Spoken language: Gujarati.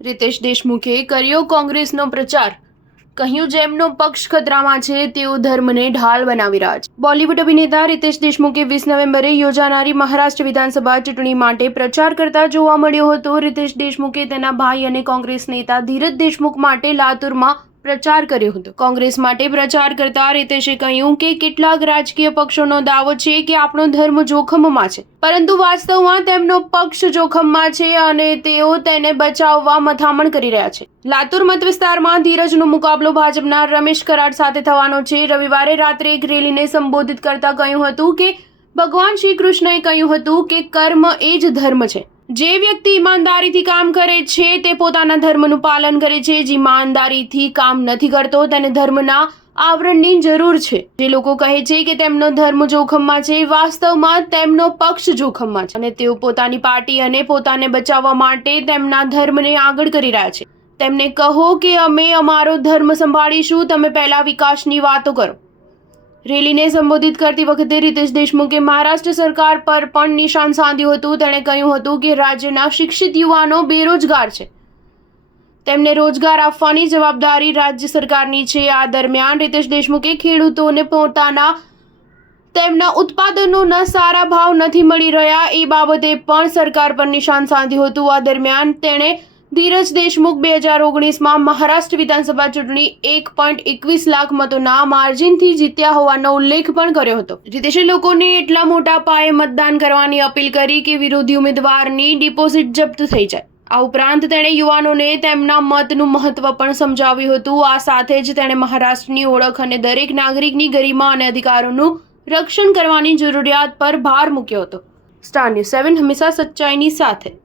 रितेश देशमुखे કર્યો કોંગ્રેસનો પ્રચાર। કહ્યું જેમનો પક્ષ ખતરામાં છે તેઓ ધર્મને ઢાલ બનાવી રહ્યા છે। બોલિવૂડ અભિનેતા रितेश દેશમુખે 20 નવેમ્બરે યોજાનારી મહારાષ્ટ્ર વિધાનસભા ચૂંટણી માટે પ્રચાર કરતા જોવા મળ્યો હતો। रितेश દેશમુખે તેના ભાઈ અને કોંગ્રેસ નેતા ધીરજ દેશમુખ માટે લાતુરમાં પ્રચાર કર્યો હતો। કોંગ્રેસ માટે પ્રચાર કરતા रितेशे કહ્યું કે કેટલાક રાજકીય પક્ષોનો દાવો છે કે આપણો ધર્મ જોખમમાં છે, પરંતુ વાસ્તવમાં તેમનો પક્ષ જોખમમાં છે અને તેઓ તેને બચાવવા મથામણ કરી રહ્યા છે। લાતુર મત વિસ્તારમાં ધીરજનો મુકાબલો ભાજપના રમેશ કરાડ સાથે થવાનો છે। રવિવારે રાત્રે એક રેલીને સંબોધિત કરતા કહ્યું હતું કે ભગવાન શ્રી કૃષ્ણએ કહ્યું હતું કે કર્મ એ જ ધર્મ છે। જે વ્યક્તિ ઈમાનદારીથી કામ કરે છે તે પોતાના ધર્મનું પાલન કરે છે, જે ઈમાનદારીથી કામ નથી કરતો તેને ધર્મના આવરણની જરૂર છે। જે લોકો કહે છે કે તેમનો ધર્મ જોખમમાં છે, વાસ્તવમાં તેમનો પક્ષ જોખમમાં છે અને તેઓ પોતાની પાર્ટી અને પોતાને બચાવવા માટે તેમના ધર્મને આગળ કરી રહ્યા છે। તેમને કહો કે અમે અમારો ધર્મ સંભાળીશું, તમે પહેલા વિકાસની વાતો કરો। રેલીને સંબોધિત કરતી વખતે रितेश દેશમુખે મહારાષ્ટ્ર સરકાર પર પણ નિશાન સાધ્યું હતું। તેણે કહ્યું હતું કે રાજ્યના શિક્ષિત યુવાનો બેરોજગાર છે, તેમને રોજગાર આપવાની જવાબદારી રાજ્ય સરકારની છે। આ દરમિયાન रितेश દેશમુખે ખેડૂતોને તેમના ઉત્પાદનોના સારા ભાવ નથી મળી રહ્યા એ બાબતે પણ સરકાર પર નિશાન સાધ્યું હતું। આ દરમિયાન તેણે ધીરજ દેશમુખ 2019માં મહારાષ્ટ્ર વિધાનસભા ચૂંટણી 1.21 લાખ મતોના માર્જિનથી જીત્યા હોવાનો ઉલ્લેખ પણ કર્યો હતો। रितेशे લોકોને એટલા મોટા પાયે મતદાન કરવાની અપીલ કરી કે વિરોધી ઉમેદવારની ડિપોઝિટ જપ્ત થઈ જાય। આ ઉપરાંત તેણે યુવાનોને તેમના મતનું મહત્વ પણ સમજાવ્યું હતું। આ સાથે જ તેણે મહારાષ્ટ્રની ઓળખ અને દરેક નાગરિકની ગરિમા અને અધિકારોનું રક્ષણ કરવાની જરૂરિયાત પર ભાર મૂક્યો હતો। સ્ટાર ન્યૂઝ 7 હંમેશા સચ્ચાઈની સાથે।